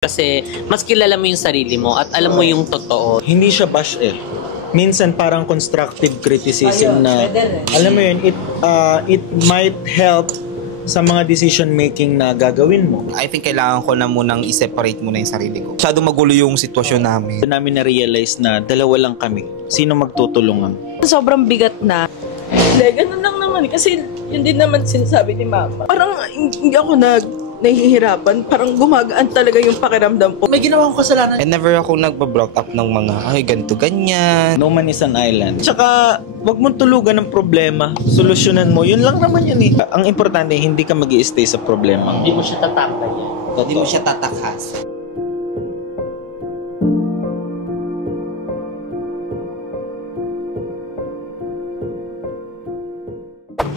Kasi mas kilala mo yung sarili mo at alam mo yung totoo. Hindi siya bash eh. Minsan parang constructive criticism na, alam mo yun, it might help sa mga decision making na gagawin mo. I think kailangan ko na munang i-separate muna yung sarili ko. Masyado magulo yung sitwasyon namin. Doon namin na-realize na dalawa lang kami. Sino magtutulungan? Sobrang bigat na. Hindi, ganun lang naman. Kasi yun din naman sinasabi ni Mama. Parang hindi ako nahihirapan. Parang gumagaan talaga yung pakiramdam ko. May ginawa akong kasalanan. And never ako nagpa-block up ng mga, ay, ganito, ganyan. No man is an island. Tsaka, wag mong tulugan ng problema. Solusyonan mo. Yun lang naman yun eh. Ang importante, hindi ka mag-i-stay sa problema. Hindi mo siya tatakay. Hindi mo siya tatakas.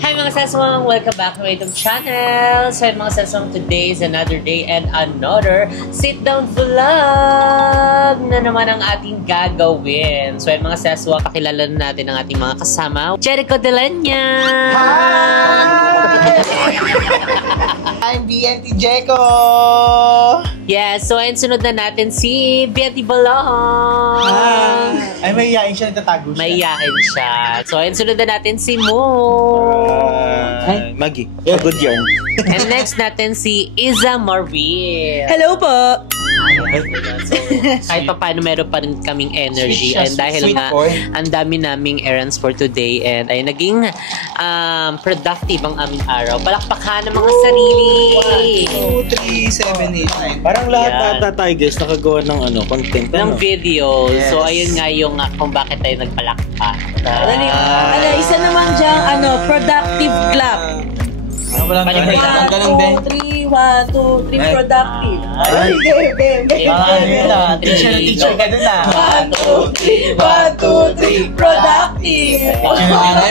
Hi mga saswang! Welcome back to my YouTube channel! So mga saswang, today is another day and another sit-down vlog na naman ang ating gagawin. So mga saswang, pakilala natin ang ating mga kasama. Jericho Delenya! Hi! I'm BNT Jeko! Yes, so ayun, sunod na natin si Betty Balong! Ay, mahihain siya, nagtatago siya. Mahihain siya. So ayun, sunod na natin si Mo! Maggie, good yarn. And next natin si Iza Marie. Hello po! So, kahit pa paano meron pa rin kaming energy and dahil nga ang dami naming errands for today and ay naging productive ang aming araw. Palakpakan ng mga sarili! 2, 3, 7, 8, 9. Parang lahat ata tayo guys nakagawa ng content. Ng video. Yes. So, ayun nga yung kung bakit tayo nagpalakpak. Isa naman diyang productive clap. Walang Balik-balik. Ganun din. 2, 3, 1, 2, 3, productive. Ay, teacher ka dun ah. 1, 2, 3, productive.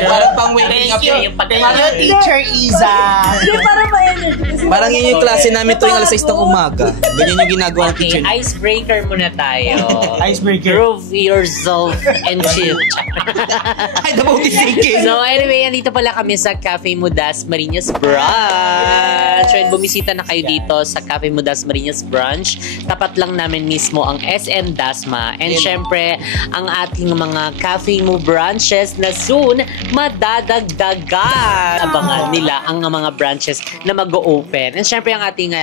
Parang pang waking up. Hello, Teacher Iza. Hindi, parang ma-energy. Parang yun yung klase namin tuwing alas 6 ng umaga. Ganyan yung ginagawa ng Okay, teacher. icebreaker muna tayo. Icebreaker. Prove yourself and chill. Ay, dabaw thinking. So anyway, andito pala kami sa Cafe Mudas Marinas Brunch. So bumisita na kayo dito sa Cafe Mudas Marinas Brunch. Tapat lang namin mismo ang SM Dasma. And syempre, ang ating mga Cafe Mo branches na soon madadagdagan. Abangan nila ang mga branches na mag-open. And syempre, ang ating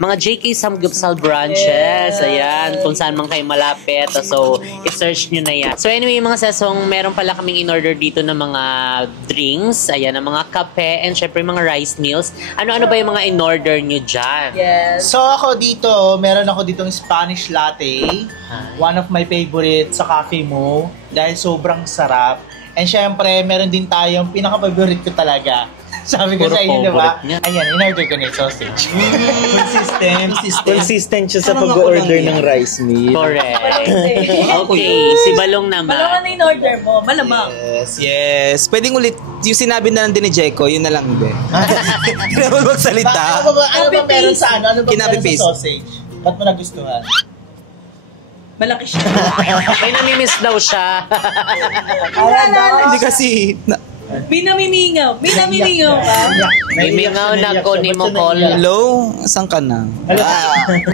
mga JK Samgupsal branches. Ayan, kung saan man kayo malapit. So, i-search nyo na yan. So anyway, mga sasong, meron pala kaming in-order dito ng mga drinks. Ayan, ng mga kape. And syempre, mga rice meals. Ano-ano ba yung mga in-order nyo dyan? Yes. So ako dito, meron ako ditong Spanish latte. One of my favorites sa cafe mo. Dahil sobrang sarap. And syempre, meron din tayong pinaka-favorite ko talaga. Sabi ko Puro sa inyo, diba? favorite niya. Ayan, in-order ko na yung sausage. Consistent siya sa pag-order ng rice meal. Correct. Okay, si Balong naman. Malamang na in-order mo. Malamang. Yes. Pwedeng ulit, yung sinabi na lang din ni Jeko, yun na lang din. Hindi naman magsalita. Ano ba meron sa ano? Ano ba meron Kinabi-paste. sa sausage? Ba't mo nagustuhan? Malaki siya. May namimiss daw siya. Hindi kasi, May namimingaw. May namimingaw ka. Mimingaw na ko ni mo call. hello? Saan ka na?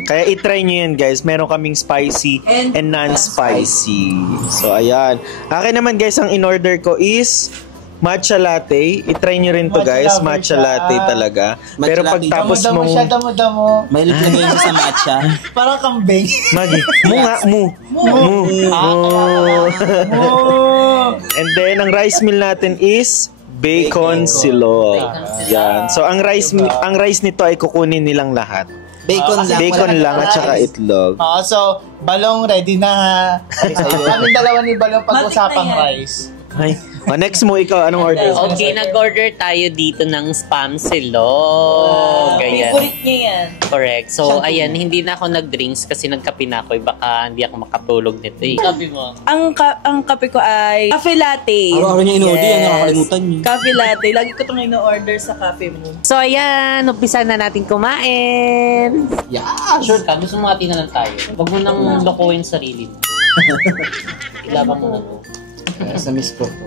Kaya itry nyo yan guys. Meron kaming spicy and non-spicy. So ayan. Akin naman guys, ang in-order ko is matcha latte. Itry nyo rin to guys. Matcha latte talaga. Matcha Pero latte. pagtapos Damo-damo mong... siya, damo-damo. May lagay mo sa matcha. Parang kambing. Maggie, mu nga, mu. And then, ang rice meal natin is bacon silog. Yan. So, ang rice nito ay kukunin nilang lahat. Bacon lang. Bacon lang at saka itlog. So, Balong ready na ha. Kaming dalawa ni Balong pag-usapang Matik na yan. rice. Ay. Next mo, ikaw, anong order? Okay, nag-order tayo dito ng spam silog. Ganyan. Favorite niya yan. Correct. So, ayan, hindi na ako nag-drinks kasi nagkape na ako. Baka hindi ako makatulog nito eh. Sabi mo? Ang kape ko ay cafe latte. Araw-araw niya in-order yan, nakakalimutan niyo. Cafe latte. Lagi ko itong in-order sa cafe mo. So, ayan, umpisa na natin kumain. Yeah. Sure ka, gusto mo na lang tayo. Huwag mo nang lokohin sarili mo. Ilaban mo na to. Sa miss ko to.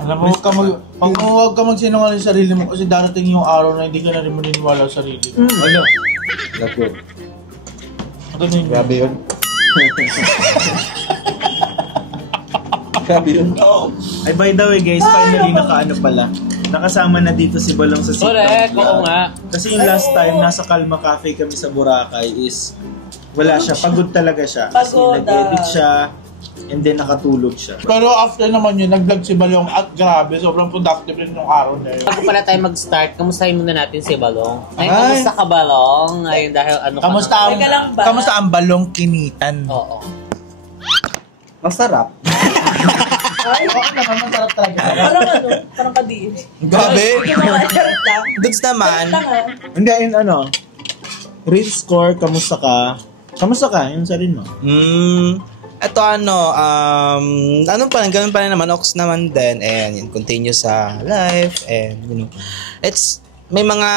Alam mo, huwag ka magsinungaling sa sarili mo kasi darating yung araw na hindi ka na rin maniniwala sa sarili mo. Ano? Lapot. Ganun. Grabe yun. Grabe yun. Ay, by the way guys, finally nakaano pala. Nakasama na dito si Balong sa sit-down Correct, vlog. oo nga. Kasi yung last time, nasa Calma Cafe kami sa Boracay is wala siya. Pagod talaga siya. Kasi Pagod, nag-edit siya and then nakatulog siya. Pero after naman yun, nag-vlog si Balong at grabe, sobrang productive rin nung araw na yun. Bago pala tayo mag-start, kamustahin muna natin si Balong. Ay, Ay. kamusta ka, Balong? Ay, dahil ano ka Kamusta na- ang, Teka lang ba? kamusta ang Balong kinitan? Oo. Masarap. Ay, Oo naman, masarap talaga. parang ano, parang kadiri. Grabe. Charot lang. Goods naman. Charot lang ha. Hindi, and ano, real score, kamusta ka? Kamusta ka? Yung sa rin mo. Ito ano pa rin, ganun pa rin naman, ox naman din, and yun, continue sa life, and you know, may mga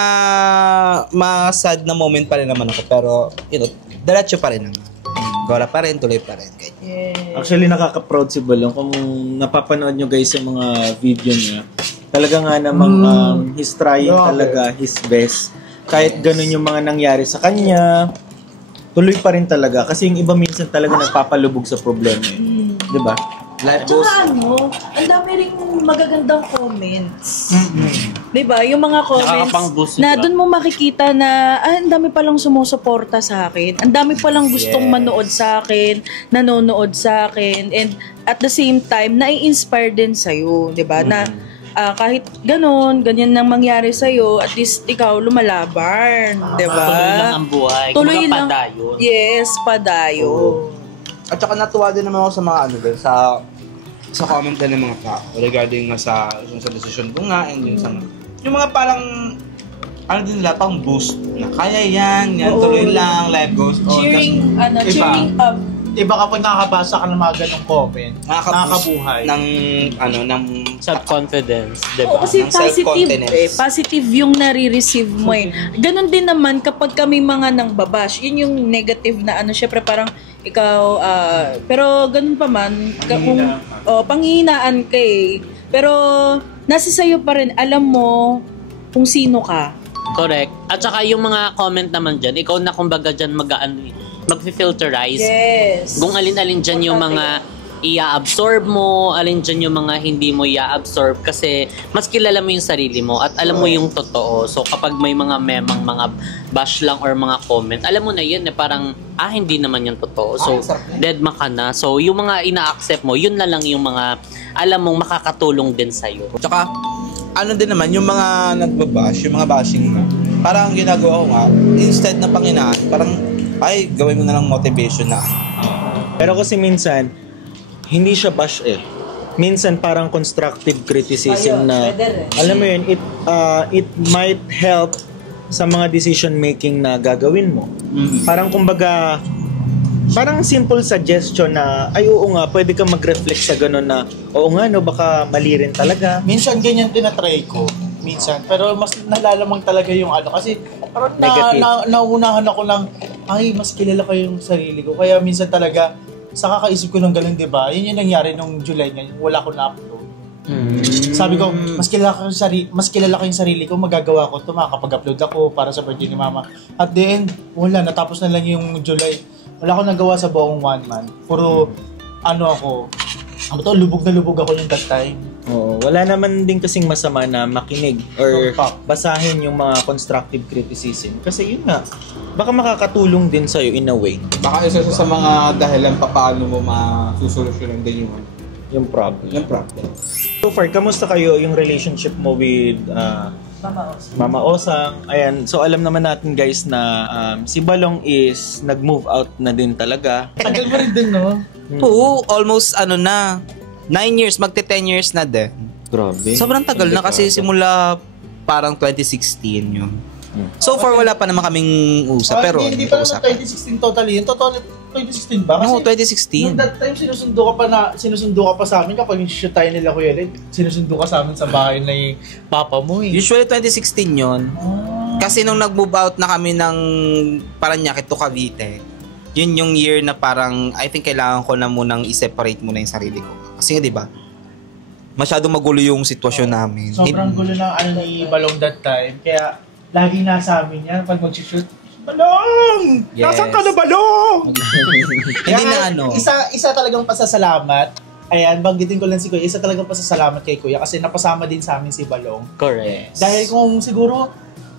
sad na moment pa rin naman ako, pero, you know, diretso pa rin naman. Gora pa rin, tuloy pa rin. Yeah. Actually, nakaka-proud si Balong. Kung napapanood nyo guys yung mga video niya, talaga nga namang he's trying talaga his best. Kahit ganun yung mga nangyari sa kanya, tuloy pa rin talaga. Kasi yung iba minsan talaga nagpapalubog sa problema eh. Diba? Life At goes, saka ano, ang dami rin magagandang comments. Diba? Yung mga comments Nakakapang-boost na diba? doon mo makikita na ang dami palang sumusuporta sa akin. Ang dami palang gustong manood sa akin, nanonood sa akin, and at the same time, nai-inspire din sa'yo. Diba? Na kahit ganyan nang mangyari sa'yo, at least ikaw lumalaban. Diba? Tuloy lang ang buhay. Tuloy Kumbaga, lang. padayon. Yes, padayo. at saka natuwa din naman ako sa mga din, sa comment din ng mga tao regarding nga sa decision ko nga, and yung mga parang din nila, pang boost na kaya yan, tuloy lang, life goes on. Cheering, iba. cheering up. Iba kapag nakakabasa ka ng mga ganong comment, nakakabuhay. ng Self-confidence, Oo, diba? kasi ng positive self-confidence. positive yung nare-receive mo eh. Ganon din naman kapag kami mga nang babash, yun yung negative na syempre parang ikaw, pero ganun pa man, panghihinaan ka eh. Pero nasa sayo pa rin, alam mo kung sino ka. Correct. At saka yung mga comment naman dyan, ikaw na kumbaga dyan mag-filterize. Yes. Kung alin-alin dyan yung mga i-absorb mo, alin dyan yung mga hindi mo i-absorb kasi mas kilala mo yung sarili mo at alam mo yung totoo. So kapag may mga memang mga bash lang or mga comment, alam mo na yun na parang hindi naman yung totoo. So deadma ka na. So yung mga ina-accept mo, yun na lang yung mga alam mong makakatulong din sa'yo. Tsaka, din naman, yung mga nagbabash, yung mga bashing na, parang ang ginagawa ko nga, instead na panginaan, parang, gawin mo na lang motivation na. Pero kasi minsan, hindi siya bash eh. Minsan parang constructive criticism na, alam mo yun, it might help sa mga decision making na gagawin mo. Parang kumbaga, parang simple suggestion na, oo nga, pwede ka mag-reflect sa ganun na, oo nga, no, baka mali rin talaga. Minsan ganyan tinatry ko. Minsan. Pero mas nalalamang talaga yung kasi parang nauunahan ako ng, mas kilala ko yung sarili ko. Kaya minsan talaga, sa kakaisip ko ng ganun, di ba? Yun yung nangyari nung July ngayon, wala ko na-upload. Sabi ko, mas kilala ko yung sarili ko, magagawa ko ito, makakapag-upload ako para sa birthday ni Mama. At the end, wala, natapos na lang yung July. Wala akong nagawa sa buong 1 month. Puro, lubog na lubog ako yung that time. Oo, wala naman din kasing masama na makinig or basahin yung mga constructive criticism. Kasi yun nga, baka makakatulong din sa'yo in a way. Baka isa sa mga dahilan paano mo masusolusyonan din Yung problem. yung problem. So far, kamusta kayo yung relationship mo with Mama Osang? Ayan, so alam naman natin guys na si Balong is nag-move out na din talaga. Tagal mo rin din, no? Oo, almost 9 years, magte 10 years na din. Grabe. Sobrang tagal na kasi simula parang 2016 yun. So far, wala pa naman kaming usap, pero hindi pa naman 2016 totally. Yung total 2016 ba? No, Kasi 2016. nung that time, sinusundo ka pa sa amin kapag shoot tayo nila Kuya Red. Sinusundo ka sa amin sa bahay na yung papa mo eh. Usually 2016 yun. Kasi nung nag-move out na kami ng Paranaque to Cavite, yun yung year na parang I think kailangan ko na munang i-separate muna yung sarili ko. Kasi nga, di ba? Masyadong magulo yung sitwasyon namin. Sobrang gulo ng ni Balong that time. Kaya laging nasa amin yan pag mag-shoot. Balong! Yes. Nasaan ka na, Balong? Hindi na ano. Isa talagang pasasalamat. Ayan, banggitin ko lang si Kuya. Isa talagang pasasalamat kay Kuya kasi napasama din sa amin si Balong. Correct. Dahil kung siguro,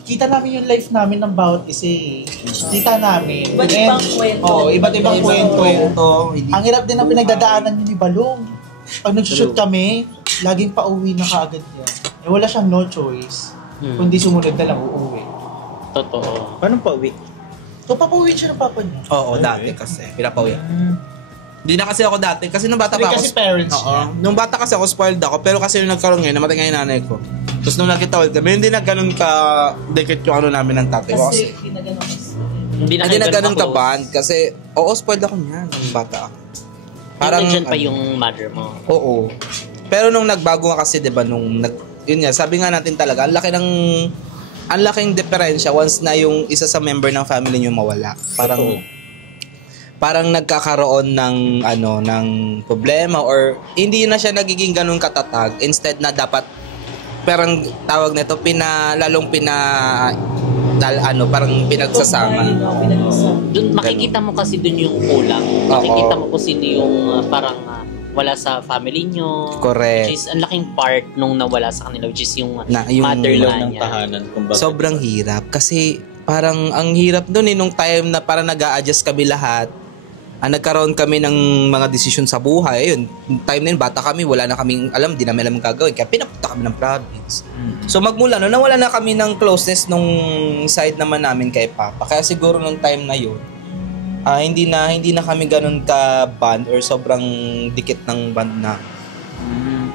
kita namin yung life namin ng bawat isa eh. Kita namin. Iba't ibang kwento. Iba't ibang kwento. Hindi. Ang hirap din ang pinagdadaanan niyo ni Balong. Pag nag-shoot kami, laging pauwi na kaagad yan. Wala siyang no choice. Kundi sumunod na lang uuwi. Totoo. Paano pa uwi? So, papauwi siya ng papa niya. Oo, dati kasi. Pinapawi. Hindi na kasi ako dati. Kasi nung bata Kasi pa ako. kasi parents Oo. niya. Nung bata kasi ako, spoiled ako. Pero kasi nung nagkaroon ngayon, namatay nga yung nanay ko. Tapos nung nakita ulit kami, hindi na ganun ka dikit yung ano namin ng tatay ko. Kasi, Kasi ginagano kasi. Hindi hindi na ganun ka ka-close. band. Kasi, oo, spoiled ako niyan nung bata ako. Parang dyan pa ano, yung mother mo. Oo. Pero nung nagbago nga kasi, 'di ba, yun nga, sabi nga natin talaga, ang laking diferensya once na yung isa sa member ng family niyo mawala. Parang nagkakaroon ng problema or hindi na siya nagiging ganun katatag. Instead na dapat parang tawag nito parang pinagsasama. Dun, makikita mo kasi dun yung kulang. Makikita mo kung sino yung parang wala sa family nyo. Correct. Which is, ang laking part nung nawala sa kanila, which is yung, Yung mother Ilaw nga ng niya. tahanan. Kumbaga. Sobrang hirap kasi parang ang hirap dun nung time na parang nag-a-adjust kami lahat. Nagkaroon kami ng mga desisyon sa buhay. Ayun, time na yun, bata kami, wala na kaming alam, di namin alam ang gagawin. Kaya pinapunta kami ng province. So magmula nawala na kami ng closeness nung side naman namin kay Papa. Kaya siguro nung time na yun, hindi na kami ganun ka-band or sobrang dikit ng band na.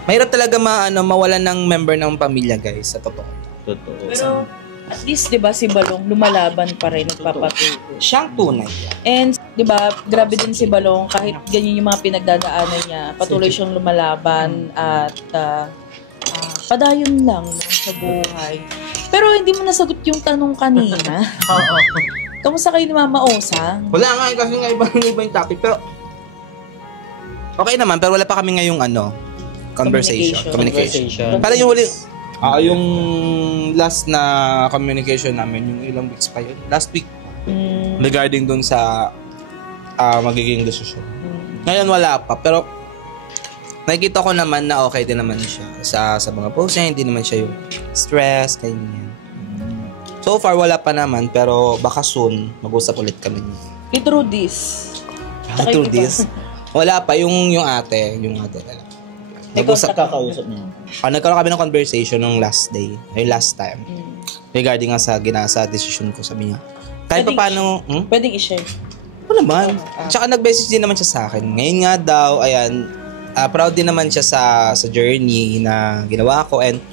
Mahirap talaga mawalan ng member ng pamilya, guys, sa totoo. Totoo. Pero at least 'di ba si Balong lumalaban pa rin, nagpapatuloy. Siyang tunay. And 'di ba, grabe din si Balong kahit ganyan yung mga pinagdadaanan niya, patuloy siyang lumalaban at padayon lang no, sa buhay. Pero hindi mo nasagot yung tanong kanina. Oo. Kamusta kayo ni Mama Osa? Wala nga kasi nga iba yung topic pero okay naman pero wala pa kami ngayong communication. Parang yung huli yung last na communication namin yung ilang weeks pa yun. Last week regarding dun sa magiging desisyon. Ngayon wala pa pero nakikita ko naman na okay din naman siya sa mga posts niya, hindi naman siya yung stress, ganyan. So far, wala pa naman, pero baka soon, mag-usap ulit kami. Through this. Through this? Wala pa, yung ate talaga. Kakausap niyo. Nagkaroon kami ng conversation nung last day, yung last time. Regarding nga sa decision ko, sabi niya. Kahit pa paano, Pwedeng i-share. wala naman. Tsaka nag-message din naman siya sa akin. Ngayon nga daw, ayan, proud din naman siya sa journey na ginawa ko and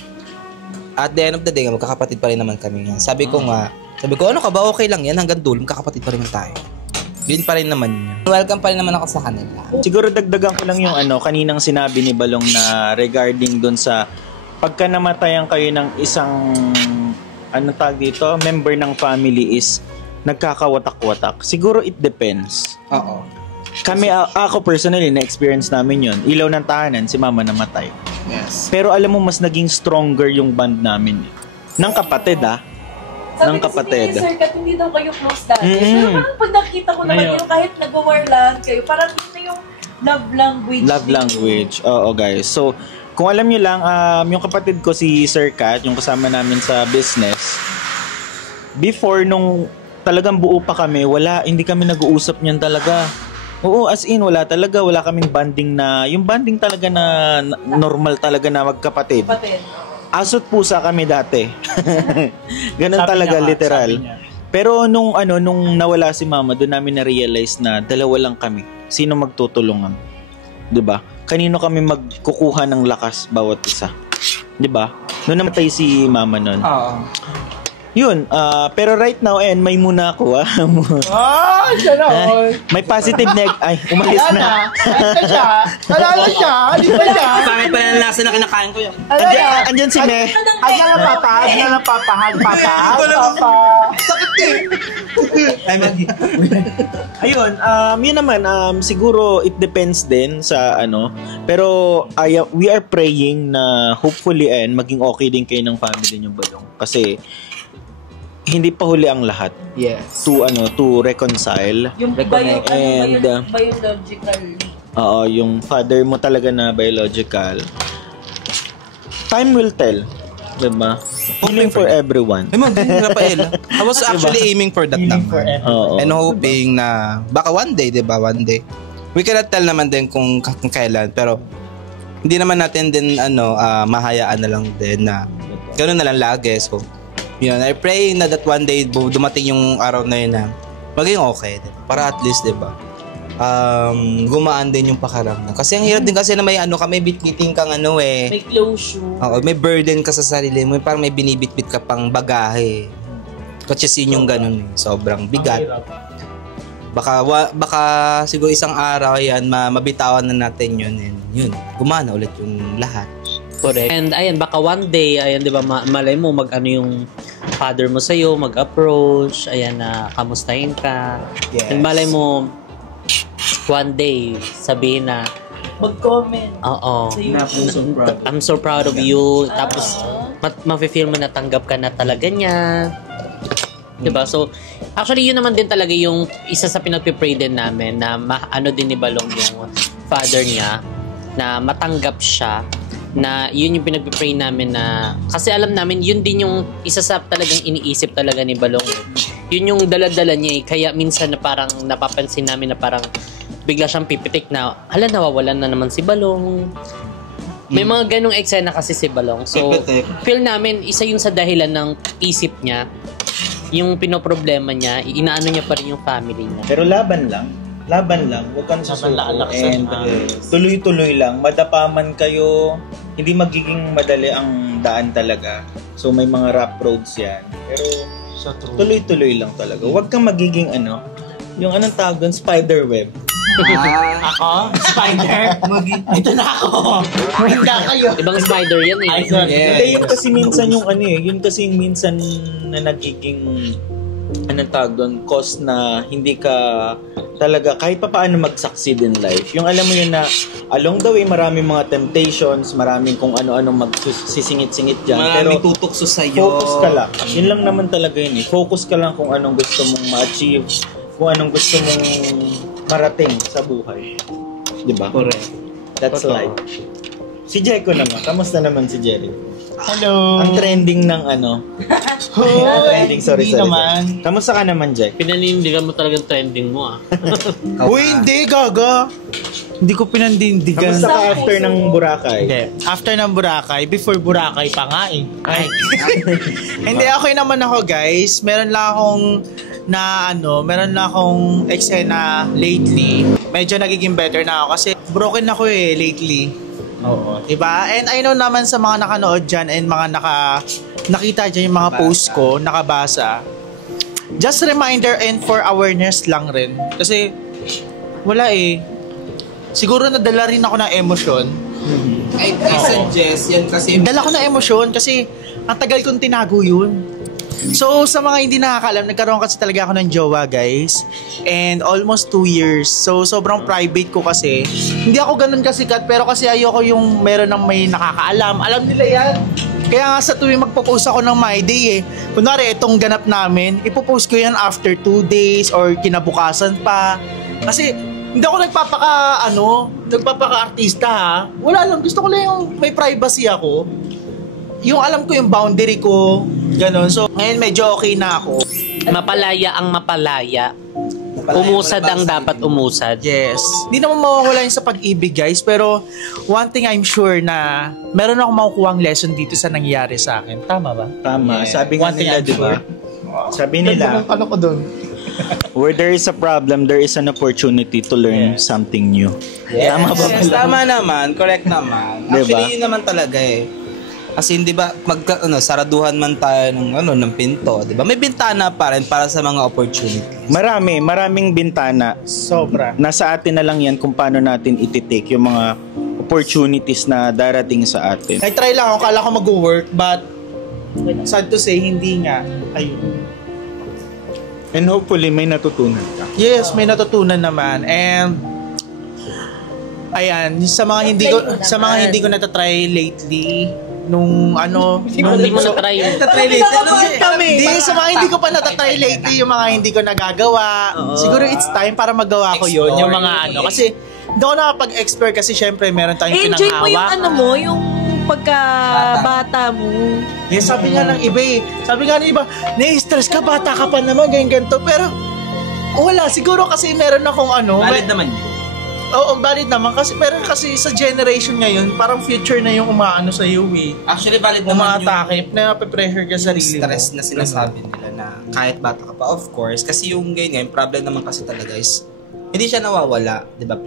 at the end of the day, magkakapatid pa rin naman kami. Sabi ko, ano ka ba? Okay lang yan. Hanggang dulo, magkakapatid pa rin tayo. Yun pa rin naman yun. Welcome pa rin naman ako sa kanila. Siguro dagdagan ko lang yung kaninang sinabi ni Balong na regarding dun sa pagka namatayan kayo ng isang tag dito, member ng family is nagkakawatak-watak. Siguro it depends. Oo. Kami, ako personally, na-experience namin yun. Ilaw ng tahanan, si Mama namatay. Yes. Pero alam mo, mas naging stronger yung band namin. Ng kapatid, ng kapatid. Sabi kasi ni Sir Kat, hindi daw kayo close dati. Pero parang pag nakita ko naman yun, kahit nag-war lang kayo, parang yun na yung love language. Love language. Oo, guys. So, kung alam nyo lang, yung kapatid ko si Sir Kat, yung kasama namin sa business, before nung talagang buo pa kami, hindi kami nag-uusap niyan talaga. Oo, as in, wala kaming banding na, yung banding talaga na normal talaga na magkapatid. Asot pusa kami dati. Ganun Sabi talaga, niya, literal. sabi niya. Pero nung nawala si Mama, doon namin na-realize na dalawa lang kami. Sino magtutulungan? 'Di ba? Kanino kami magkukuha ng lakas bawat isa? 'Di ba? Noon namatay si Mama noon. Oo. Yun, pero right now, may muna ako, Siya na, may positive ay, umalis na. Alala siya. Di ba siya? Pangit pa yung lasa na kinakain ko yan. Andyan si Me. Ayan ang papa. Ayan ang papahag, papa. Ayun, yun naman, siguro it depends din sa pero we are praying na hopefully maging okay din kayo ng family niyo, Balong. Kasi hindi pa huli ang lahat. Yes. To reconcile. Yung Reconnect. biological. Yung father mo talaga na biological. Time will tell. Diba? Healing for everyone. Rafael. I was actually aiming for that naman. Oo. And hoping na baka one day, 'di ba? One day. We cannot tell naman din kung kailan, pero hindi naman natin din mahayaan na lang din na ganoon na lang lagi. So, yun, I pray na that one day dumating yung araw na yun na maging okay, diba? Para at least, 'di ba? Gumaan din yung pakaramdam. Kasi ang hirap din kasi na may may bitbiting kang May closure. Oo, may burden ka sa sarili mo, parang may binibitbit ka pang bagahe. Kasi yun yung ganun, sobrang bigat. Baka siguro isang araw yan, mabitawan na natin yun, and yun, gumana ulit yung lahat. Correct. And ayan, baka one day, ayan, di ba, malay mo yung father mo sa'yo, mag-approach, ayan, na kamustahin ka. Yes. And malay mo, one day, sabihin na, Mag-comment. oo, So, I'm so proud of you. Tapos, mafe-feel mo na tanggap ka na talaga niya. Diba? So, actually, yun naman din talaga yung isa sa pinagpipray din namin na din ni Balong yung father niya, na matanggap siya, na yun yung pinagpipray namin na, kasi alam namin, yun din yung isa sa talagang iniisip talaga ni Balong. Yun yung dala-dala niya kaya minsan na parang napapansin namin na parang bigla siyang pipitik na, nawawalan na naman si Balong. May mga ganong eksena kasi si Balong. So, feel namin, isa yung sa dahilan ng isip niya, yung pinoproblema niya, inaano niya pa rin yung family niya. Pero laban lang. Huwag kang susuko. And tuloy-tuloy lang. Madapaman kayo. Hindi magiging madali ang daan talaga. So may mga rough roads yan. Pero tuloy-tuloy lang talaga. Huwag kang magiging yung anong tawag doon? Spiderweb. Ako? Spider? Ito na ako. Handa kayo. Ibang spider yan eh. Hindi, yun kasi minsan yun kasi minsan na nagiging anong tawag doon, cause na hindi ka talaga kahit pa paano mag-succeed in life. Yung alam mo yun na along the way maraming mga temptations, maraming kung ano-ano magsisingit-singit dyan. Maraming pero tutukso sa'yo. focus ka lang. Yun lang naman talaga yun eh. Focus ka lang kung anong gusto mong ma-achieve, kung anong gusto mong marating sa buhay. Diba? Correct. That's life. Si Jeko naman. Kamusta naman si Jerry? Hello. Ang trending ng trending, sorry. naman. Kamusta ka naman, Jack? Pinanindigan mo talagang trending mo ah. Uy, hindi, gaga. Hindi ko pinandindigan. Kamusta ka after ng Boracay? Hindi. After ng Boracay, before Boracay pa nga eh. Ay. Hindi, okay naman ako guys. Meron lang akong eksena lately. Medyo nagiging better na ako kasi broken ako lately. Oo. Diba? And I know naman sa mga nakanood dyan and mga nakita dyan yung mga post ko, nakabasa. Just reminder and for awareness lang rin. Kasi wala siguro nadala rin ako ng emosyon. I suggest yan kasi Dala ko ng emosyon kasi ang tagal kong tinago yun. So, sa mga hindi nakakaalam, nagkaroon kasi talaga ako ng jowa, guys. And almost 2 years. So, sobrang private ko kasi. Hindi ako ganun kasikat, pero kasi ayoko yung meron ng may nakakaalam. Alam nila yan. Kaya nga sa tuwing magpo-post ako ng My Day kunwari, itong ganap namin, ipopost ko yan after 2 days or kinabukasan pa. Kasi, hindi ako nagpapaka-artista ha. Wala lang, gusto ko lang yung may privacy ako. Yung alam ko yung boundary ko, ganun. So, ngayon medyo okay na ako. Mapalaya ang mapalaya. Umusad ang dapat umusad. Yes. Hindi naman mawawala yun sa pag-ibig, guys. Pero, one thing I'm sure na meron akong makukuhang lesson dito sa nangyari sa akin. Tama ba? Tama. Yeah. Sabi nga One thing nila, I'm di ba? Sabi nila, Ano ko doon? where there is a problem, there is an opportunity to learn something new. Yes. Tama ba? Yes, tama naman, correct naman. Diba? Actually, yun naman talaga Kasi hindi ba saraduhan man tayo ng pinto, 'di ba? May bintana pa rin para sa mga opportunities. Maraming bintana. Sobra. Nasa atin na lang yan kung paano natin ititake yung mga opportunities na darating sa atin. Nag-try lang ako, kala ko mag-work, but sad to say, hindi nga. Ayun. And hopefully may natutunan ka. Yes, may natutunan naman. And ayan, sa mga hindi ko natatry lately, nung ano, Hindi mo na-try yun. Hindi, sa mga hindi ko pa natatry lately, yung mga hindi ko nagagawa. Siguro it's time para magawa ko yun, yung mga ano. Kasi, hindi ako nakapag-explore kasi syempre meron tayong Enjoy mo yung pinanghawak. ano mo, yung pagka-bata mo. Eh, sabi nga ng iba eh. Sabi nga ng iba, na-stress ka, bata ka pa naman, ganyan-ganto. Pero, wala. Siguro kasi meron akong ano. Valid naman yun. Oo, valid naman. Kasi meron kasi sa generation ngayon, parang future na yung umaano sa iyo eh. Actually, valid naman yung Umatakip na pressure ka sa sarili mo. stress na sinasabi nila na kahit bata ka pa, of course. Kasi yung ganyan, problem naman kasi talaga is, hindi siya nawawala, di ba?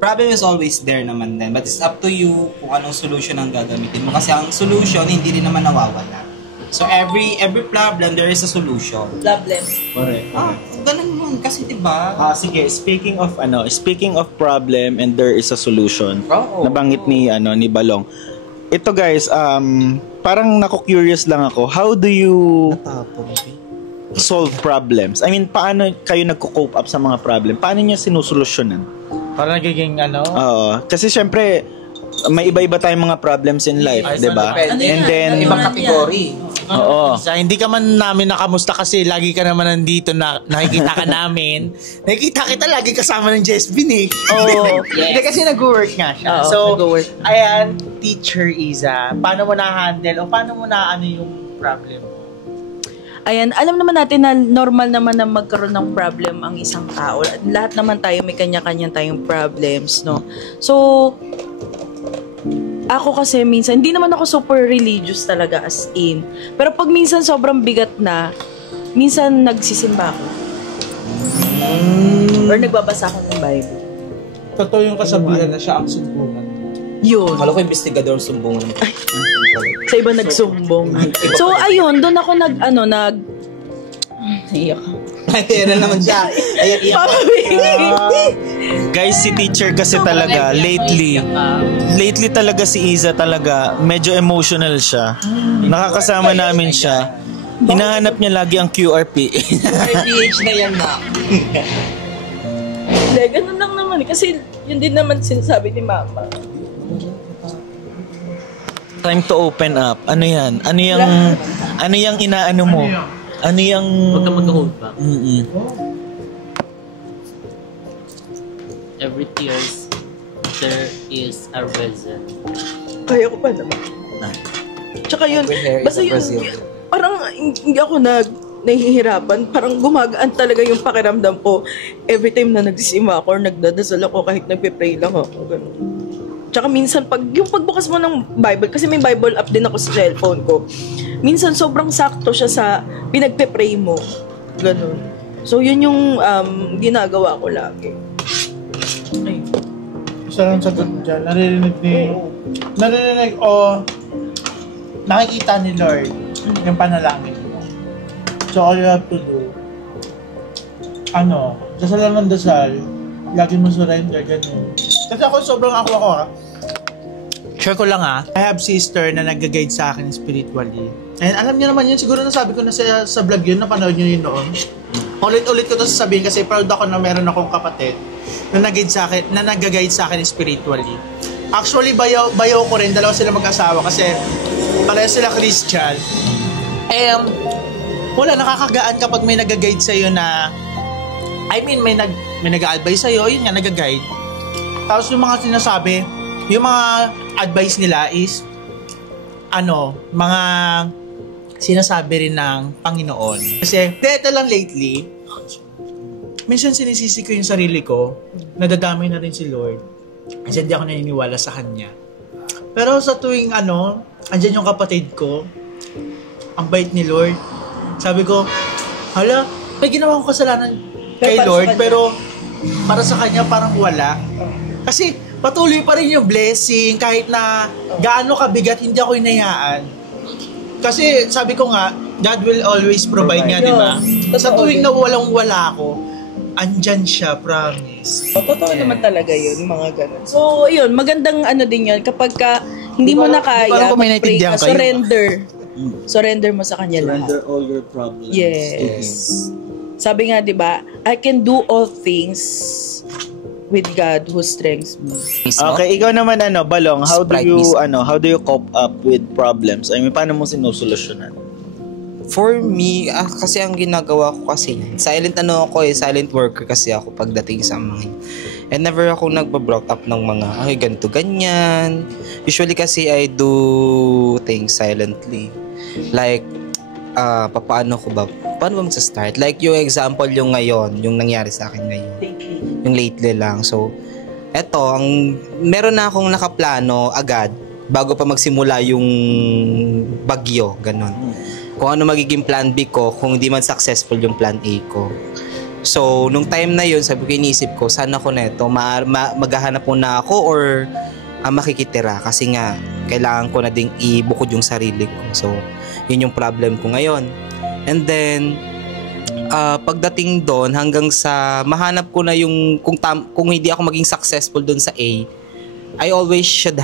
Problem is always there naman din. But it's up to you kung anong solution ang gagamitin mo. Kasi ang solution, hindi rin naman nawawala. So every problem, there is a solution. Problem. Correct. Ganun yun. Kasi diba? Sige, speaking of problem and there is a solution. Nabanggit ni Balong. Ito guys, parang nako-curious lang ako. How do you solve problems? I mean, paano kayo nagko-cope up sa mga problem? Paano niyo sinusolusyonan? Parang nagiging ano. Oo. Kasi syempre, may iba-iba tayong mga problems in life, di ba? And then, Ibang kategory. oo. Hindi ka man namin nakamusta kasi lagi ka naman nandito na nakikita ka namin. Nakikita kita lagi kasama ng Jessbin eh. Oo. Hindi kasi nag-work nga siya. Oo, So, nag-work. ayan, Teacher Iza, paano mo na-handle o paano mo na ano yung problem mo? Ayan, alam naman natin na normal naman na magkaroon ng problem ang isang tao. Lahat naman tayo may kanya-kanya tayong problems, no? So, ako kasi minsan, hindi naman ako super religious talaga as in. Pero pag minsan sobrang bigat na, minsan nagsisimba ako. Or nagbabasa ako ng Bible. Totoo yung kasabihan na siya ang sumbungan. Yun. Kala ko investigador sumbungan. Sa iba nagsumbong. So, ayun, doon ako iyak. Ayan naman siya. Guys, si teacher kasi talaga, lately talaga si Iza talaga, medyo emotional siya. Nakakasama namin siya. Hinahanap niya lagi ang QRP. PH na yan na. Hindi, ganun lang naman. Kasi yun din naman sinasabi ni Mama. Time to open up. Ano yan? Ano yung inaano mo? Ano yung... Huwag ka mag-hold back. Every tears, there is a reason. Kaya ko pa naman. Tsaka yun, basta yun, parang hindi ako nahihirapan. Parang gumagaan talaga yung pakiramdam ko every time na nagsisima ako or nagdadasal ako kahit nagpe-pray lang ako. Ganun. Tsaka minsan, yung pagbukas mo ng Bible, kasi may Bible app din ako sa cellphone ko, minsan sobrang sakto siya sa pinagpe-pray mo. Ganun. So, yun yung ginagawa ko lagi. Ay. Isa lang sagot dyan. Narinig o nakikita ni Lord yung panalangin mo. So, all you have to do, dasal lang ng dasal, lagi mo surrender, ganun. Kasi ako, sobrang ako ha. Share ko lang ha. I have sister na nag-guide sa akin spiritually. And alam niyo naman yun, siguro nasabi ko na sa vlog yun, napanood niyo yun noon. Ulit-ulit ko to sasabihin kasi proud ako na meron akong kapatid na nag-guide sa akin spiritually. Actually, bayaw ko rin, dalawa sila mag-asawa kasi pareho sila Christian. Wala, nakakagaan kapag may nag-guide sa'yo na, may nag-a-advise sa'yo, yun nga, nag-guide. Tapos yung mga sinasabi, yung mga advice nila is, mga sinasabi rin ng Panginoon. Kasi, dito lang lately, minsan sinisisi ko yung sarili ko, nadadamay na rin si Lord. Kasi hindi ako naniniwala sa Kanya. Pero sa tuwing andyan yung kapatid ko, ang bait ni Lord. Sabi ko, hala, may ginawa akong kasalanan kay Lord, pero para sa Kanya parang wala. Kasi patuloy pa rin yung blessing kahit na gaano kabigat, hindi ako hinayaan. Kasi sabi ko nga, God will always provide nga, di ba? Sa tuwing na walang-wala ako, andyan siya, promise. Totoo naman talaga yun, mga ganun. So, yun, magandang din yun. Kapag hindi mo na kaya, mag-pray ka, surrender. Surrender mo sa Kanya lahat. Surrender all your problems. Yes. Sabi nga, di ba, I can do all things with God who strengthens me. Okay, ikaw naman Balong, how do Sprite you mismo. how do you cope up with problems? I mean, paano mo sinusolusyonan? For me, kasi ang ginagawa ko kasi, silent silent worker kasi ako pagdating sa mga and never ako nagba-brought up ng mga, ganito, ganyan. Usually kasi I do things silently. Like, paano ba magsa-start? Like, yung example yung ngayon, yung nangyari sa akin ngayon. Yung lately lang. So, meron na akong nakaplano agad bago pa magsimula yung bagyo, ganun. Kung ano magiging plan B ko, kung hindi man successful yung plan A ko. So, nung time na yun, sabi ko, iniisip ko, sana ko neto, maghahanap muna ako or makikitira. Kasi nga, kailangan ko na ding ibukod yung sarili ko. So, yun yung problem ko ngayon. And then, pagdating doon, hanggang sa mahanap ko na yung, kung hindi ako maging successful doon sa A, I should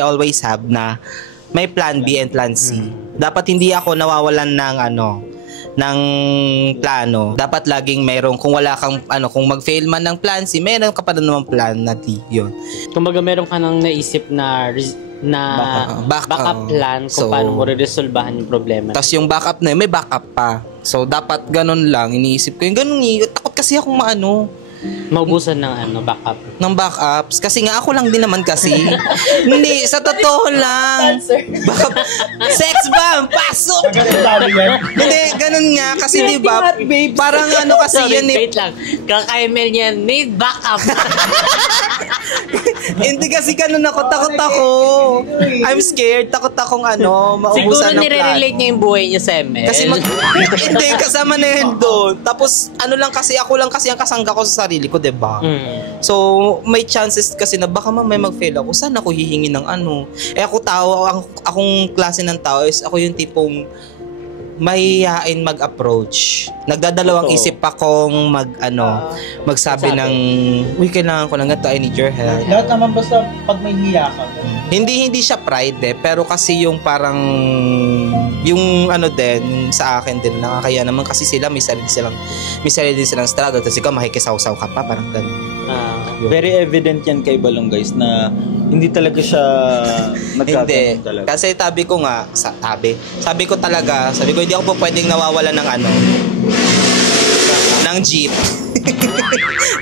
always have na may plan B and plan C. Dapat hindi ako nawawalan ng plano. Dapat laging mayroong, kung wala kang kung mag-fail man ng plan C, mayroon ka pa naman plan na D, yun. Kumbaga meron ka nang naisip na backup plan kung paano mo re-resolbahan yung problema. Tapos yung backup na yun, may backup pa. So dapat ganun lang, iniisip ko yung ganun, takot kasi akong Maubusan ng backup. ng backups. Kasi nga ako lang din naman kasi. Hindi, sa totoo lang. Backup. Sex bomb! Pasok! Hindi, ganun nga. Kasi diba, parang kasi yan eh. Wait lang. Kaka-email niya, need backup. Hindi kasi ganun ako. Takot ako. I'm scared. Takot akong maubusan Siguro ng nire-relate niya yung buhay niya sa ML. kasi hindi, kasama na yun doon. Tapos, ako lang kasi ang kasangga ko sa sarili ko, diba? So, may chances kasi na baka may mag-fail ako. Saan ako hihingi ng akong klase ng tao is ako yung tipong mahihain mag-approach. Nagdadalawang isip akong magsabi ng, kailangan ko lang ganito, I need your help. Lahat naman basta pag may hiya ka. Hindi siya pride pero kasi yung parang yung din sa akin din nakakaya naman kasi sila may sarili silang struggle tapos ikaw makikisawsaw ka pa parang ganun. Very evident yan kay Balong guys na hindi talaga siya nagkakaroon talaga. Kasi sabi ko hindi ako po pwedeng nawawala ng ng jeep.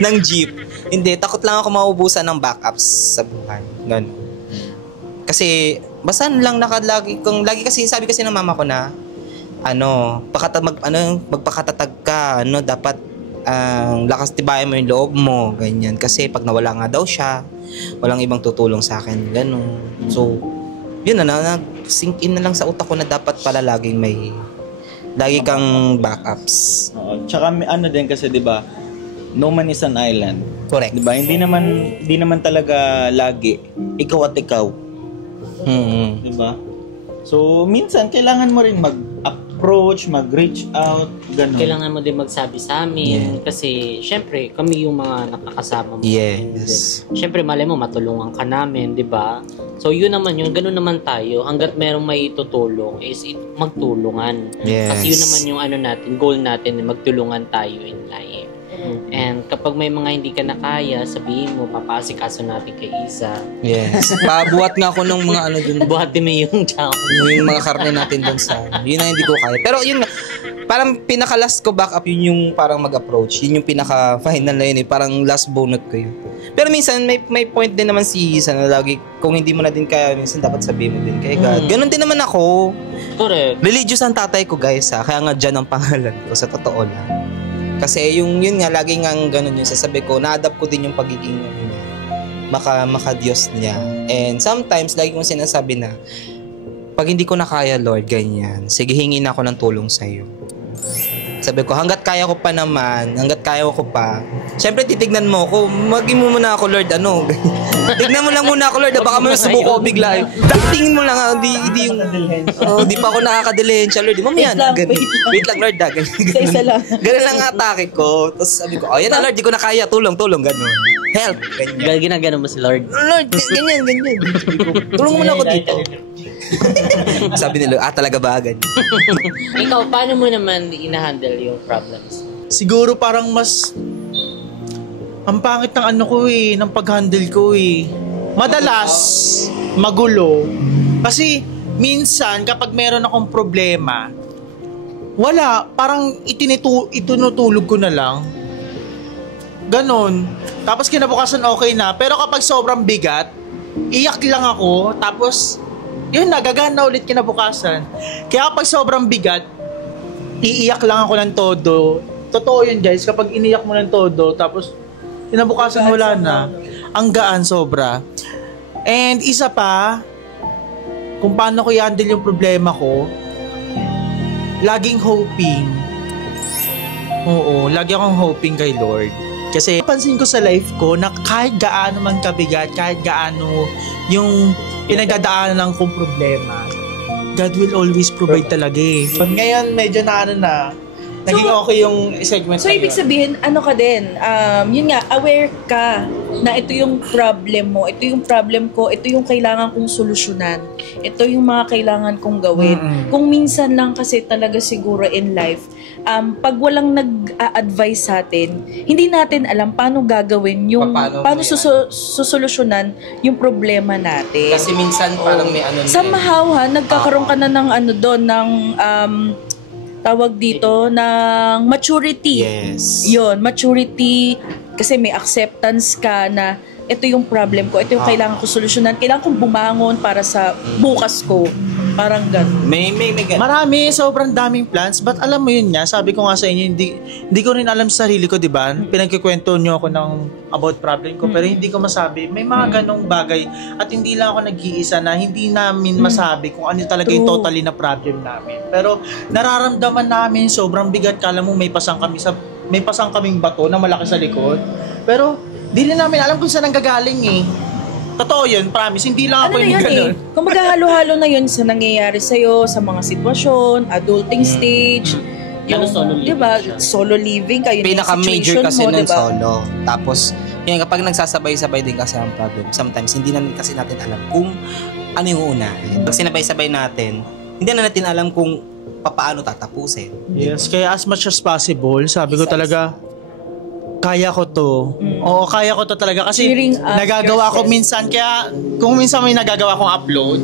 ng jeep. Hindi, takot lang ako maubusan ng backups sa buhay. Ganun. Kasi basta lang lagi kasi sabi kasi ng mama ko na magpakatatag ka, dapat lakas tibayan mo yung loob mo, ganyan. Kasi pag nawala nga daw siya, walang ibang tutulong sa akin, ganun. So, yun nag-sink in na lang sa utak ko na dapat pala lagi kang backups. Oo. Tsaka din kasi 'di ba? No man is an island. Correct. 'Di ba? Hindi naman talaga lagi ikaw at ikaw. Diba? So, minsan, kailangan mo rin mag-approach, mag-reach out, gano'n. Kailangan mo din magsabi sa amin kasi, syempre, kami yung mga nakakasama mo. Yes. Syempre, malay mo, matulungan ka namin, di ba? So, yun naman yun. Ganun naman tayo. Hanggat merong may tutulong is magtulungan. Yes. Kasi yun naman yung goal natin, magtulungan tayo in life. And kapag may mga hindi ka nakaya, sabihin mo, papaasikaso natin kay Isa. Yes. Pabuhat nga ako ng mga dun. Buhatin mo yung chow. Yung mga karne natin dun sa yun na hindi ko kaya. Pero yun nga, parang pinaka-last ko back up, yun yung parang mag-approach. Yun yung pinaka-final na yun eh. Parang last bonus ko yun. Pero minsan, may point din naman si Isa na lagi, kung hindi mo na din kaya, minsan dapat sabihin mo din kay God. Ganon din naman ako. Correct. Religious ang tatay ko guys kaya nga dyan ang pangalan ko sa totoo lang. Kasi yun nga, laging ang ganun yun. Sasabi ko, na-adapt ko din yung pagiging maka-Diyos niya. And sometimes, lagi kong sinasabi na, pag hindi ko na kaya, Lord, ganyan, sige, hingin ako ng tulong sa'yo. Sabi ko, hanggat kaya ko pa naman, syempre titignan mo ako, maging mo muna ako, Lord, tignan mo lang muna ako, Lord, baka may subuko ko bigla. Tingin mo lang, di yung, di pa ako nakakadilihensya, Lord, mamaya na, wait lang, Lord, Isa lang. Ganun lang atake ko. Tapos sabi ko, yan na, Lord, di ko na kaya, tulong, ganun. Help, ganyan. Ginagano mo si Lord. Lord, ganyan. Sabi ko, tulong mo na ako dito. Sabi nila, talaga ba agad? Ikaw, paano mo naman ina-handle yung problems? Siguro parang mas Ang pangit ng ano ko ng pag-handle ko Madalas, magulo. Kasi, minsan, kapag meron akong problema, wala, parang itinutulog ko na lang. Ganon. Tapos kinabukasan okay na. Pero kapag sobrang bigat, iyak lang ako. Tapos, yun na, gagana ulit kinabukasan. Kaya kapag sobrang bigat, iiyak lang ako ng todo. Totoo yun guys, kapag iniyak mo ng todo, tapos kinabukasan wala na. Ang gaan sobra. And isa pa, kung paano ko i-handle yung problema ko, laging hoping. Oo, lagi akong hoping kay Lord. Kasi pansin ko sa life ko na kahit gaano man kabigat, kahit gaano yung pinagdadaanan kong problema, God will always provide talaga But ngayon, medyo na naging okay yung segment. So, ibig sabihin, ano ka din, yun nga, aware ka na ito yung problem mo, ito yung problem ko, ito yung kailangan kong solusyonan, ito yung mga kailangan kong gawin. Kung minsan lang kasi talaga siguro in life, pag walang nag-a-advise sa atin, hindi natin alam paano gagawin yung, paano susolusyonan yung problema natin. Kasi minsan parang may ano. Somehow nagkakaroon ka na ng ano doon, ng tawag dito ng maturity. Yes. Yun, maturity kasi may acceptance ka na ito yung problem ko, ito yung kailangan ko solusyonan, kailangan kong bumangon para sa bukas ko. Parang ganun. May Marami, sobrang daming plans, but alam mo yun nga, sabi ko nga sa inyo, hindi ko rin alam sa sarili ko, di ba? Pinagkikwento nyo ako ng about problem ko, pero hindi ko masabi. May mga ganong bagay, at hindi lang ako nag-iisa na hindi namin masabi kung ano talaga yung totally na problem namin. Pero nararamdaman namin, sobrang bigat, kala mo may pasang kaming bato na malaki sa likod. Pero di rin namin alam kung saan nanggagaling Totoo yun, promise. Hindi lang ako yung ganun. Kung maghahalo-halo na yun sa nangyayari sa'yo, sa mga sitwasyon, adulting stage, yung, solo living diba, siya. solo living, kayo yung pinaka-major situation kasi mo, ng diba? solo. Tapos, yun, kapag nagsasabay-sabay din kasi ang problem, sometimes hindi na kasi natin alam kung ano yung una. Pag sinabay-sabay natin, hindi na natin alam kung paano tatapusin. Yes, kaya as much as possible, sabi ko talaga, kaya ko to. Oo, kaya ko to talaga. Kasi nagagawa ko minsan. Kaya kung minsan may nagagawa akong upload,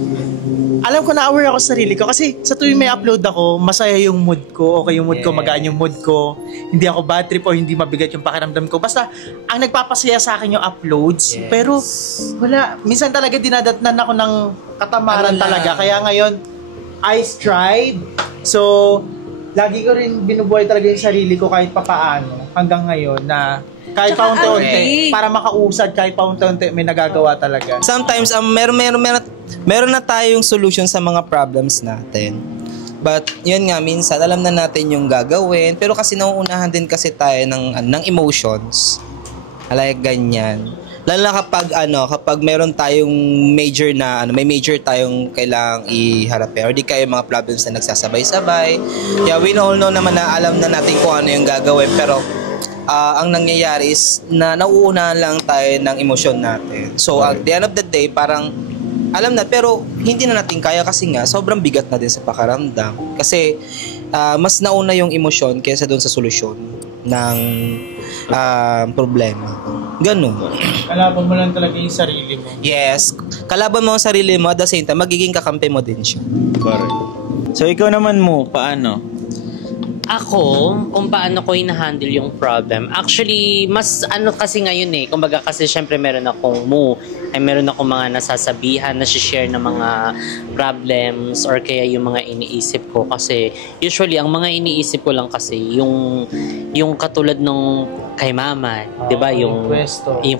alam ko na aware ako sa sarili ko. Kasi sa tuwing may upload ako, masaya yung mood ko. Okay yung mood ko, magaan yung mood ko. Hindi ako bad trip o hindi mabigat yung pakiramdam ko. Basta, ang nagpapasaya sa akin yung uploads. Pero, wala. Minsan talaga dinadatnan ako ng katamaran talaga. Kaya ngayon, I tried. So, lagi ko rin binubuhay talaga yung sarili ko kahit papaano hanggang ngayon na kahit paunti-unti para makausad kahit paunti-unti may nagagawa talaga. Sometimes meron na tayong solution sa mga problems natin. But yun nga minsan alam na natin yung gagawin pero kasi nauunahan din kasi tayo ng emotions. Like ganyan. Lalo na kapag meron tayong major na may major tayong kailangang iharapin or di kayo mga problems na nagsasabay-sabay. Yeah, we all know naman na alam na natin kung ano yung gagawin pero ang nangyayari is na nauunahan lang tayo ng emosyon natin. So at the end of the day parang alam na pero hindi na natin kaya kasi nga sobrang bigat na din sa pakaramdam. Kasi mas nauna yung emosyon kaysa doon sa solusyon ng problema. Ganun. Kalaban mo lang talaga yung sarili mo. Yes. Kalaban mo ang sarili mo at the same time, magiging kakampi mo din siya. Correct. So, ikaw naman mo, paano? Ako, kung paano ko i-handle yung problem. Actually, mas kasi ngayon kumbaga kasi syempre meron akong meron akong mga nasasabihan, nasi-share ng mga problems or kaya yung mga iniisip ko kasi usually ang mga iniisip ko lang kasi yung katulad nung kay mama, 'di ba? Yung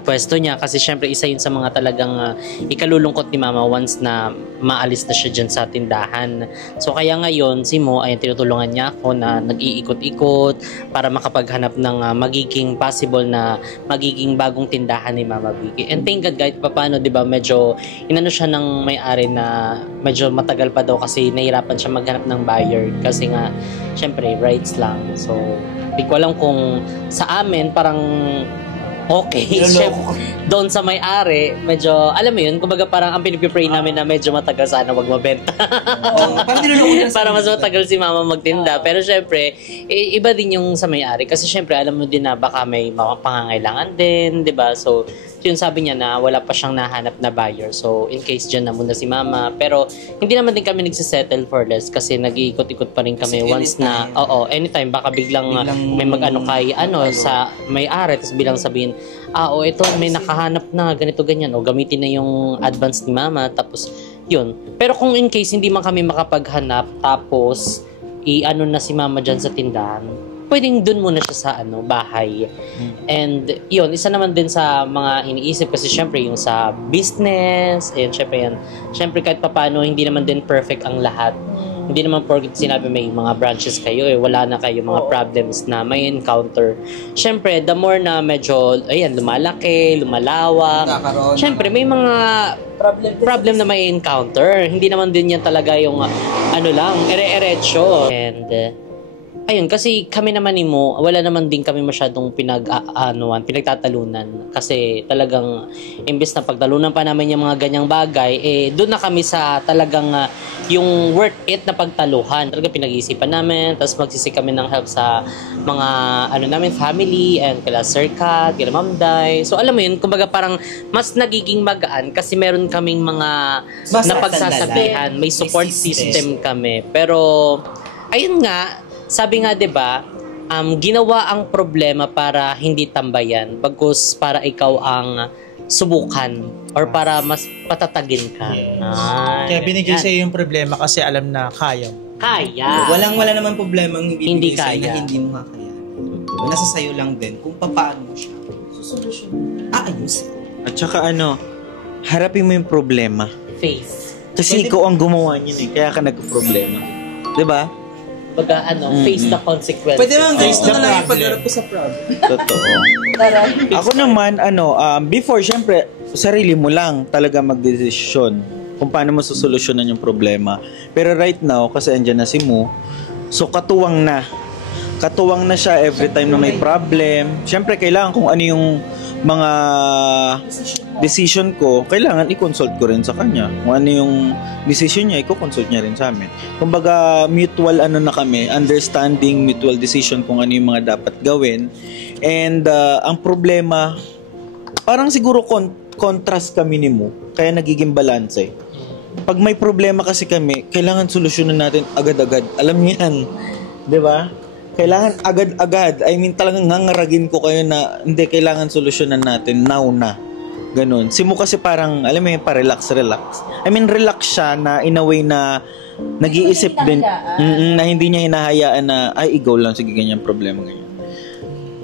pwesto niya kasi syempre isa yun sa mga talagang ikalulungkot ni mama once na maalis na siya diyan sa tindahan. So kaya ngayon si Mo ay tinutulungan niya ako na nag-iikot-ikot para makapaghanap ng magiging possible na magiging bagong tindahan ni Mama Vicky. And thank God kahit paano, 'di ba, medyo inano siya ng may-ari na medyo matagal pa daw kasi nahirapan siya maghanap ng buyer kasi nga syempre rights lang. So di ko alam kung sa amin parang okay. doon sa may-ari, medyo, alam mo yun, kumbaga parang ang pinipray namin na medyo matagal sana wag mabenta. Para mas matagal si mama magtinda. Pero syempre, iba din yung sa may-ari. Kasi syempre, alam mo din na baka may mga pangangailangan din, di ba? So, yun sabi niya na wala pa siyang nahanap na buyer. So, in case dyan na muna si mama. Pero, hindi naman din kami nagsisettle for less kasi nag-iikot-ikot pa rin kami once na, anytime, baka biglang may mag-ano kay, sa may-ari, tapos bilang sabihin, ito, may nakahanap na, ganito, ganyan, o gamitin na yung advance ni mama, tapos, yun. Pero kung in case hindi man kami makapaghanap, tapos, na si mama dyan sa tindahan, pwedeng dun muna siya sa bahay. And yun, isa naman din sa mga iniisip kasi syempre yung sa business, and syempre kahit papaano hindi naman din perfect ang lahat. Hindi naman porket sinabi may mga branches kayo, wala na kayo mga problems na may encounter. Syempre, the more na medyo, lumalaki, lumalawak, syempre may mga problem na may encounter. Hindi naman din yan talaga yung, ere-erecho. And, ayun, kasi kami naman ni Mo, wala naman din kami masyadong pinagtatalunan. Kasi talagang, imbes na pagtalunan pa namin yung mga ganyang bagay, doon na kami sa talagang yung worth it na pagtaluhan. Talaga pinag-iisipan namin, tapos magsisi kami ng help sa mga, namin, family, and kila Sir Kat, kila Ma'am Day. So, alam mo yun, kumbaga parang mas nagiging magaan kasi meron kaming mga napagsasabihan, may support system kami. Pero, ayun nga, sabi nga 'di ba, ginawa ang problema para hindi tambayan, bagkus para ikaw ang subukan or para mas patatagin ka. Yes. Kaya binigay sa iyo yung problema kasi alam na kaya. Kaya. Wala naman problema ang Hindi ibibigay sa'yo kaya. na hindi mo makakaya. Diba? Nasa sayo lang din kung paano mo siya Solusyon. ayusin. At saka harapin mo yung problema. Face. Kasi ikaw ang gumawa niyan kaya ka nagka-problema. 'Di ba? Baga face the consequences. Pwede lang Face gusto the na lang problem. ipagharap ko sa problem. Totoo. Ako naman, before, syempre, sarili mo lang talaga magdesisyon kung paano mo susolusyonan yung problema. Pero right now, kasi andyan na si Mo, so katuwang na. Katuwang na siya every time na may problem. Syempre, kailangan kung ano yung mga decision ko, kailangan i-consult ko rin sa kanya. Kung ano yung decision niya, i-consult niya rin sa amin. Kumbaga, mutual na kami, understanding, mutual decision kung ano yung mga dapat gawin. And ang problema, parang siguro contrast kami ni Mo, kaya nagiging balance eh. Pag may problema kasi kami, kailangan solusyonan natin agad-agad. Alam niyo yan, 'di ba? Kailangan agad-agad. I mean, talagang ngangaragin ko kayo na hindi, kailangan solusyonan natin now na. Ganun. Si Mo kasi parang, alam mo yun, relax. I mean, relax siya na in a way na nag-iisip din. Na hindi niya hinahayaan na, ikaw lang, sige, ganyan problema, ganyan.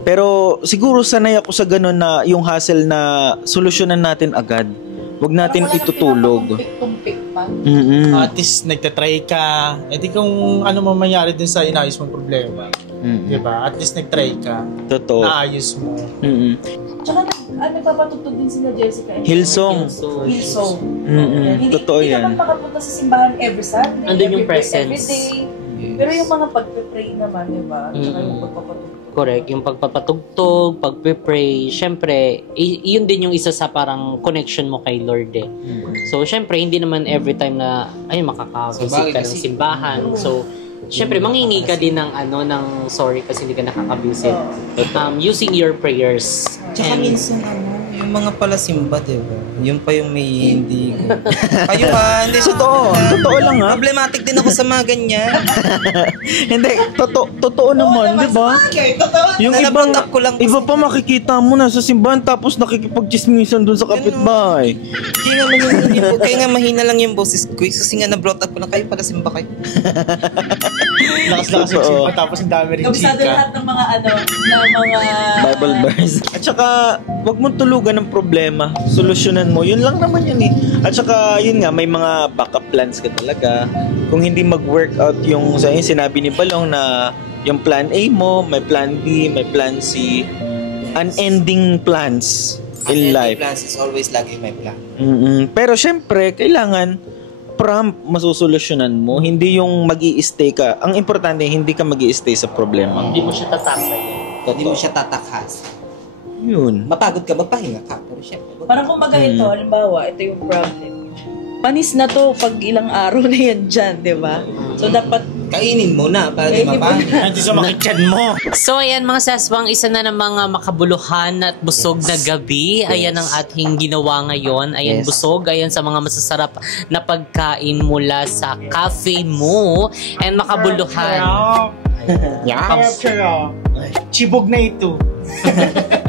Pero siguro sanay ako sa ganun na yung hassle na solusyonan natin agad. Huwag natin itutulog. At least nagtatry ka. Di kung ano man mangyari din sa inayos mong problema. Diba? At least nagtry ka. Totoo. Naayos mo. Tsaka nagpapatugtog din sila Jessica. Hillsong. Hindi Totoo yan. naman makapunta sa simbahan every Sunday. Andun yung every presence. day. Pero yung mga pagpe-pray naman, diba? Tsaka yung pagpapatugtog. Correct. Yung pagpapatugtog, pagpe-pray, syempre, yun din yung isa sa parang connection mo kay Lord eh. So, syempre, hindi naman every time na, makaka-visit ka ng simbahan. So, syempre, mangingi ka din ng, ng sorry kasi hindi ka nakaka-visit. Using your prayers. Tsaka minsan yung mga palasimba, diba? Yun pa yung may hindi ko. Kayo hindi Totoo lang ha. Problematic din ako sa mga ganyan. Hindi, totoo naman, di ba? Yung iba pa makikita mo na sa simbahan tapos nakikipag-chismisan dun sa kapitbahay. Kaya nga mahina lang yung boses ko. Kasi nga na-brought up ko na kayo pala simba kayo. Lakas-lakas yung simpa tapos ang dami rin Kabisado chika. lahat ng mga Bible verse. At saka, wag mong tulugan ng problema. Solusyonan mo. Yun lang naman yun eh. At saka, yun nga, may mga backup plans ka talaga. Kung hindi mag-work out yung sinabi ni Balong na yung plan A mo, may plan B, may plan C. Unending plans in life. Plans is always lagi may plan. Pero syempre, kailangan prompt masusolusyonan mo. Hindi yung mag-i-stay ka. Ang importante, hindi ka mag-i-stay sa problema. Hindi mo siya tatakay. Hindi mo siya tatakas. Yun. Mapagod ka, magpahinga ka. Pero syempre, Parang kumbaga ito, halimbawa, ito yung problem. Panis na to pag ilang araw na yan dyan, di ba? So, dapat kainin mo na para di mapagod. Hindi sa makityan mo. So ayan mga saswang, isa na ng mga makabuluhan at busog na gabi. Ayan ang ating ginawa ngayon. Ayan, busog. Ayan sa mga masasarap na pagkain mula sa cafe mo. And makabuluhan. Chibog na ito.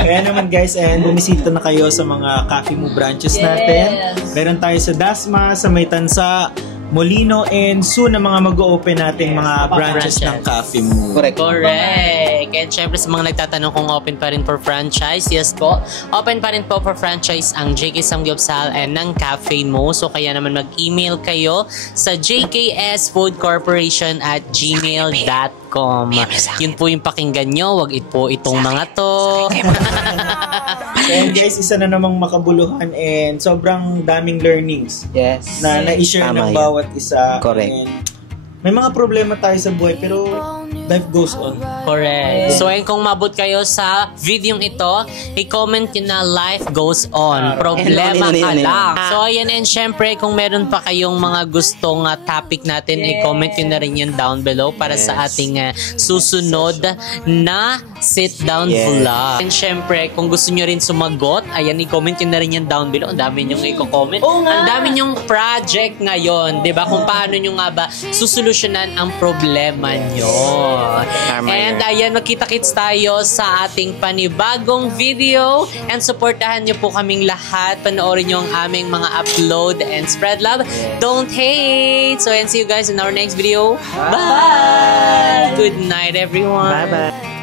Kaya naman guys, and bumisita na kayo sa mga Cafe Mo branches natin. Meron tayo sa Dasma, sa May Tansa, Molino, and soon na mga mag-o-open nating mga branches ng Cafe Mo. Correct. Correct. And syempre sa mga nagtatanong kung open pa rin for franchise, yes po, open pa rin po for franchise ang JK Samgyupsal and ng Cafe Mo. So kaya naman mag-email kayo sa jksfoodcorporation@gmail.com. Yun po yung pakinggan nyo. Wag po itong mga to. And guys, isa na namang makabuluhan and sobrang daming learnings Yes. na na-share Tama ng yan. bawat isa. Correct. And may mga problema tayo sa buhay pero life goes on. Correct. So ayun, kung mabot kayo sa video ito, i-comment nyo na life goes on. Problema ka lang. So ayan, and syempre kung meron pa kayong mga gustong topic natin, i-comment nyo na rin yan down below para sa ating susunod na sit-down vlog. And syempre, kung gusto nyo rin sumagot, ayan, i-comment nyo na rin yan down below. Ang dami nyong i-comment. Ang dami nyong project ngayon, di ba? Kung paano nyo nga ba susolusyonan ang problema nyo. And ayan, magkita-kits tayo sa ating panibagong video. And supportahan nyo po kaming lahat. Panoorin nyo ang aming mga upload and spread love. Don't hate! So, and see you guys in our next video. Bye! Good night, everyone. Bye-bye.